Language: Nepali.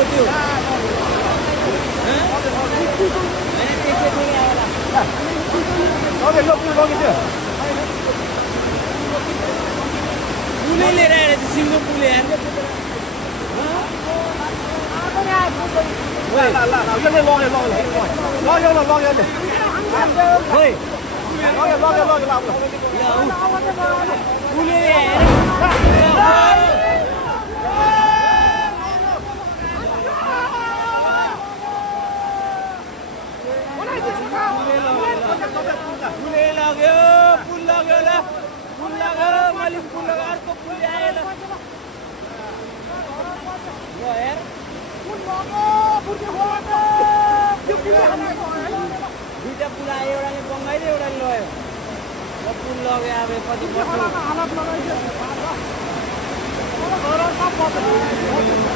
त्यो पुलै लिएर आएर सिङ्गो पुल यार दुईटा पुल आयो एउटाले बङ्गाइदियो एउटाले लग्यो पुल लग्यो अब कति